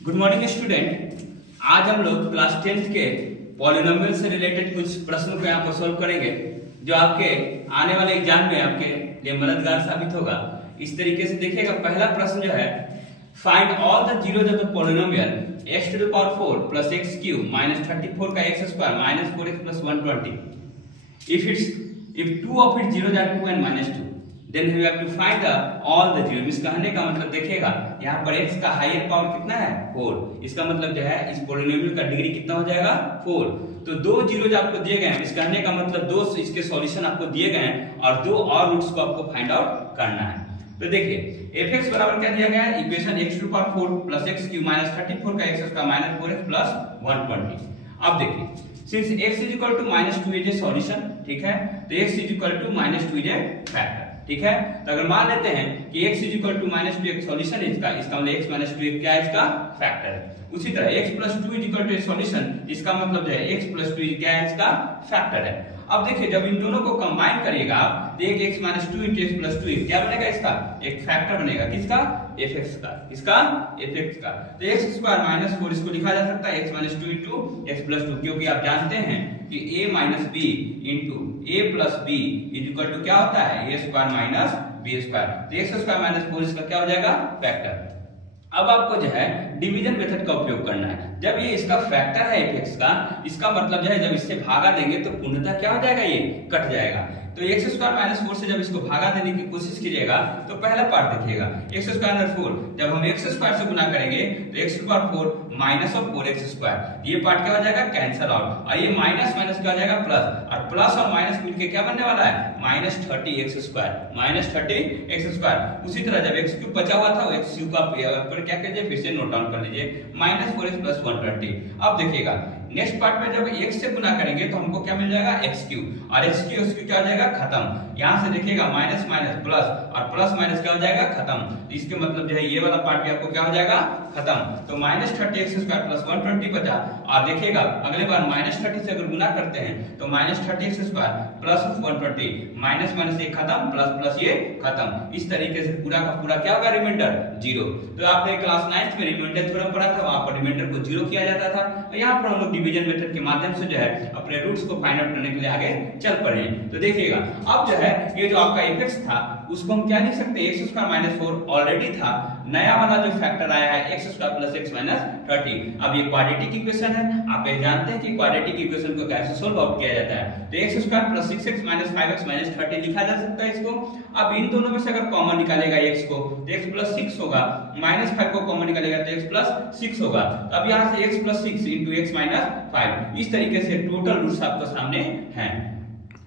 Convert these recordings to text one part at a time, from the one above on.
Good morning student. आज हम लोग क्लास 10th के पॉलिनोमियल से रिलेटेड कुछ प्रश्नों को यहाँ पर सॉल्व करेंगे जो आपके आने वाले एग्जाम में आपके लिए मददगार साबित होगा। इस तरीके से देखिएगा, पहला प्रश्न जो है, find all the zeros of the polynomial x to the power 4 plus x cube minus 34 का x square minus 4x plus 120 if two of its zeros are 2 and minus 2 then we have to find the all the zeros। इस कहने का मतलब देखिएगा, यहाँ पर x का higher power कितना है 4, इसका मतलब जो है इस पॉलिनोमियल का डिग्री कितना हो जाएगा 4। तो दो जीरोज आपको दिए गए हैं, इस कहने का मतलब दो इसके सॉल्यूशन आपको दिए गए हैं और दो और रूट्स को आपको फाइंड आउट करना है। तो देखिए fx बराबर क्या दिया गया है, equation x to the power 4 plus x cube minus 34 का x square minus 4x plus 120। अब देखिए, since x is equal to minus 2 is a solution, ठीक है, तो x is equal to minus 2 is a factor, ठीक है। तो अगर मान लेते हैं कि x is equal to minus 2 एक सॉल्यूशन है इसका मतलब x minus 2 क्या है, इसका फैक्टर है। उसी तरह x plus 2 is equal to a solution, इसका मतलब जो है x plus 2 क्या है, इसका फैक्टर है। अब देखिए, जब इन दोनों को कंबाइन करिएगा आप, एक x minus 2 into x plus 2 क्या बनेगा, इसका एक फैक्टर बनेगा, किसका, fx का, इसका fx का। तो x स्क्वायर माइनस 4 इसको लिखा जा सकता है x minus 2 into x plus 2, क्योंकि आप जानते हैं कि a minus b into a plus b is equal to क्या होता है, a square minus b square. तो x स्क्वायर माइनस 4 इसका क्या हो जाएगा, फैक्टर। अब आपको जो है डिवीजन मेथड का उपयोग करना है। जब ये इसका फैक्टर है fx का, इसका मतलब जो है जब इससे भागा देंगे तो पूर्णतः क्या हो जाएगा, ये कट जाएगा। तो x स्क्वायर माइनस 4 से जब इसको भागा देने की कोशिश कीजिएगा तो पहला पार्ट देखिएगा, x स्क्वायर माइनस 4 जब हम x स्क्वायर से गुना करेंगे तो x square 4 minus of 4x square, ये पार्ट क्या हो जाएगा, कैंसिल आउट, और ये माइनस माइनस क्या हो जाएगा, प्लस, और प्लस और माइनस मिलके क्या बनने वाला है, minus 30x square, minus 30x square. उसी तरह जब x क्यूब बचा हुआ था, x क्यूब का पर क्या कीजिए, फिर से नोट डाउन कर लीजिए, माइनस 4x प्लस 120। अब देखिएगा नेक्स्ट पार्ट में जब x से गुना करेंगे तो हमको क्या मिल जाएगा, x क्यूब, और x क्यूब क्या हो जाएगा, खत्म। यहाँ से देखिएगा माइनस माइनस प्लस, और प्लस माइनस क्या हो जाएगा, खत्म। इसके मतलब जो है ये वाला पार्ट भी आपको क्या हो जाएगा, खत्म। तो माइनस 30x स्क्वायर प्लस 120 बचा, और देखिएगा अगले बार माइनस 30 से अगर गुना करते हैं तो minus 30x square plus 120, minus minus ये खत्म, प्लस प्लस ये खत्म। इस तरीके से पूरा का पूरा क्या होगा, रिमाइंडर 0। तो आपने क्लास 9th में रिमाइंडर थ्योरम पढ़ा था, वहां पर रिमाइंडर को 0 किया जाता था। यहाँ पर हम लोग डिवीजन मेथड के माध्यम से जो है अपने रूट्स को फाइंड आउट करने के लिए आगे चल पड़े हैं। तो देखिएगा अब जो है ये जो आपका fx था उसको हम क्या लिख सकते हैं, x स्क्वायर माइनस 4 ऑलरेडी था, नया वाला जो फैक्टर आया है x square plus x minus 30। अब ये क्वाड्रेटिक इक्वेशन है, आप ये जानते हैं कि क्वाड्रेटिक इक्वेशन को कैसे सोल्व आउट किया जाता है। तो x square plus 6x minus 5x minus 30 लिखा जा सकता है इसको। अब इन दोनों में से अगर कॉमन निकालेगा x को तो x प्लस 6 होगा, माइनस 5 को कॉमन निकालेगा तो x प्लस 6 होगा। तो अब यहाँ से x plus 6 into x minus 5, इस तरीके से टोटल रूट्स आपके सामने हैं।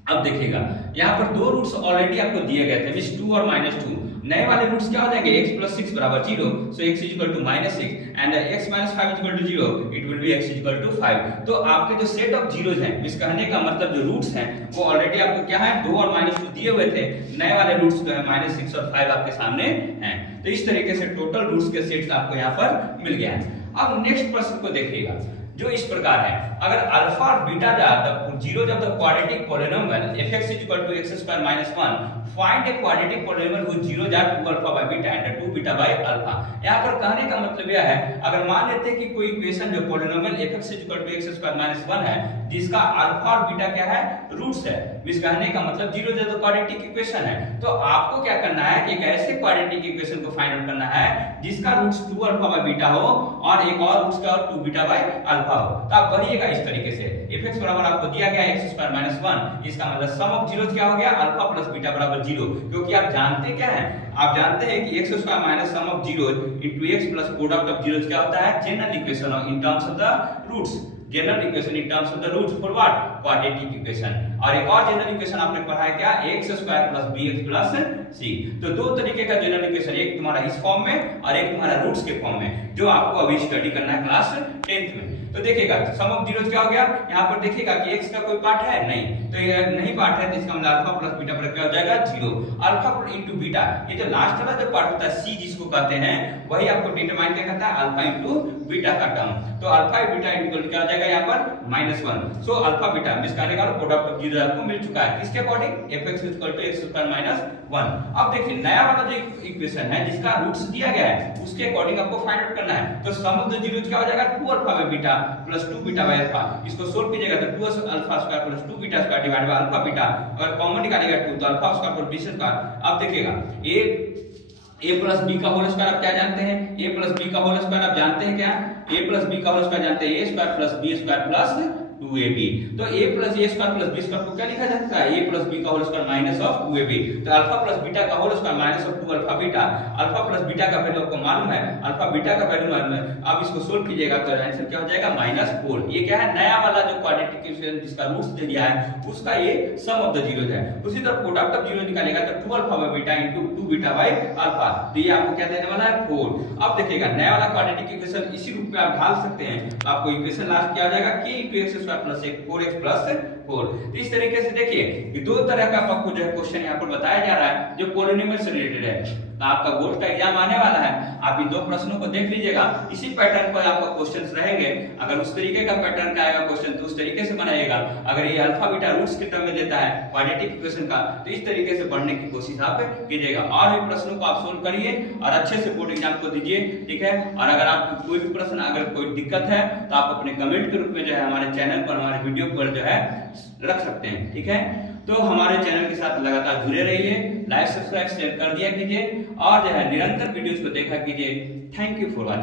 अब देखिएगा यहाँ पर दो रूट्स ऑलरेडी आपको दिए गए थे, मिस 2 और माइनस 2। नए वाले रूट्स क्या हो जाएंगे, x प्लस 6 बराबर 0, so x is equal to minus 6 and x minus 5 is equal to 0, it will be x is equal to 5। तो आपके जो सेट ऑफ जीरोज हैं, इस कहने का मतलब जो रूट्स हैं वो ऑलरेडी आपको क्या है, 2 और माइनस 2 दिए हुए थे, नए वाले रूट्स जो है माइनस 6 और 5 आपके सामने हैं। तो इस तरीके से टोटल रूट्स के सेट्स आपको यहाँ पर मिल गया है। अब नेक्स्ट प्रश्न को देखिएगा जो इस प्रकार है, अगर अल्फा और beta the zeros of the quadratic polynomial fx is equal to x square minus 1, find a quadratic polynomial whose zeros are 2 alpha by beta and 2 beta by alpha. यहाँ पर कहने का मतलब यह है, अगर मान लेते हैं कि कोई इक्वेशन जो polynomial fx is equal to x square minus 1 है, जिसका अल्फा और बीटा क्या है, रूट्स है, इस कहने का मतलब zeros of the quadratic equation है। तो आपको क्या करना है कि एक ऐसे क्वाड्रेटिक इक्वेशन को फाइंड आउट करना है जिसका रूट्स 2 अल्फा बाय बीटा हो और एक और रूट्स का 2 बीटा बाय अल्फा हो। तो आप बढ़िएगा इस तरीके से, fx बराबर आपको दिया गया x स्क्वायर माइनस 1, इसका मतलब सम ऑफ जीरोज क्या हो गया, अल्फा प्लस बीटा बराबर 0, क्योंकि आप जानते क्या है, आप जानते हैं कि x square minus sum of zeros into x plus product of zeros क्या होता है, general equation in terms of the roots, general equation in terms of the roots for what, quadratic equation. और एक और जनरल इक्वेशन आपने पढ़ा है क्या, x square plus bx plus c। तो दो तरीके का जनरल इक्वेशन, एक तुम्हारा इस फॉर्म में और एक तुम्हारा रूट्स के फॉर्म में, जो आपको अभी स्टडी करना है क्लास 10th में। तो देखिएगा सम ऑफ जीरोज क्या हो गया, यहाँ पर देखिएगा कि x का कोई पार्ट है नहीं, तो ये नहीं पार्ट है तो इसका मतलब अल्फा प्लस बीटा पर क्या हो जाएगा, 0। अल्फा इनटू बीटा, ये जो लास्ट वाला जो पार्ट होता है c जिसको कहते हैं, वही आपको डिटरमाइन क्या करता है, अल्फा इनटू बीटा का टर्म। तो अल्फा बीटा इक्वल क्या हो जाएगा यहाँ पर -1। सो अल्फा बीटा जिसका प्रोडक्ट ऑफ जीरो आपको मिल चुका है, किसके according, fx equal to x square minus 1। अब देखिए नया वाला जो इक्वेशन है जिसका रूट्स दिया गया है उसके अकॉर्डिंग आपको फाइंड आउट करना है। तो सम ऑफ द जीरोस क्या हो जाएगा 2 alpha by beta plus 2 beta by alpha. इसको सोल्व कीजिएगा तो 2 alpha square plus 2 beta square divide by alpha beta, और कॉमन निकालेगा 2 तो alpha square plus beta square. अब देखिएगा a प्लस बी का होल स्क्वायर आप क्या जानते हैं, a प्लस बी का होल स्क्वायर आप जानते हैं क्या, a प्लस बी का होल स्क्वायर जानते हैं a square plus b square plus 2ab। तो a plus a square plus b square को क्या लिखा जा सकता है, a प्लस b का whole square minus of 2ab। तो अल्फा प्लस बीटा का whole square minus of 2 alpha beta. Alpha plus beta का वैल्यू आपको मालूम है, अल्फा बीटा का वैल्यू मालूम है। अब इसको सोल्व कीजिएगा तो आंसर क्या हो जाएगा -4। ये क्या है, नया वाला जो क्वाड्रेटिक इक्वेशन जिसका रूट्स दे दिया है उसका ये सम ऑफ द जीरोस है। उसी तरह प्रोडक्ट ऑफ जीरो निकालेगा तो 2 alpha by beta into 2 beta by alpha, तो ये आपको क्या देने वाला है 4। अब देखिएगा नया वाला क्वाड्रेटिक इक्वेशन इसी रूप में आप ढाल सकते हैं, तो आपको इक्वेशन लास्ट क्या हो जाएगा k * x² + 1 4x + 4। तो इस तरीके से देखिए कि दो तरह का आपको जो है क्वेश्चन यहाँ पर बताया जा रहा है जो पॉलिनोमियल से रिलेटेड है। तो आपका बोर्ड का एग्जाम आने वाला है, आप इन दो प्रश्नों को देख लीजिएगा, इसी पैटर्न पर आपका क्वेश्चंस रहेंगे। अगर उस तरीके का पैटर्न का आएगा क्वेश्चन तो उस तरीके से बनाइएगा। अगर ये अल्फा बीटा रूट्स के टर्म में देता है क्वाड्रेटिक इक्वेशन का तो इस तरीके से पढ़ने की कोशिश आप कीजिएगा, और भी प्रश्नों को आप सोल्व करिए और अच्छे से बोर्ड एग्जाम को दीजिए, ठीक है। और अगर आप कोई भी प्रश्न अगर कोई दिक्कत है तो आप अपने कमेंट के रूप में जो है हमारे चैनल पर हमारे वीडियो पर जो है रख सकते हैं, ठीक है। तो हमारे चैनल के साथ लगातार जुड़े रहिए, लाइक सब्सक्राइब शेयर कर दिया कीजिए और जो है निरंतर वीडियोस को देखा कीजिए। Thank you for watching.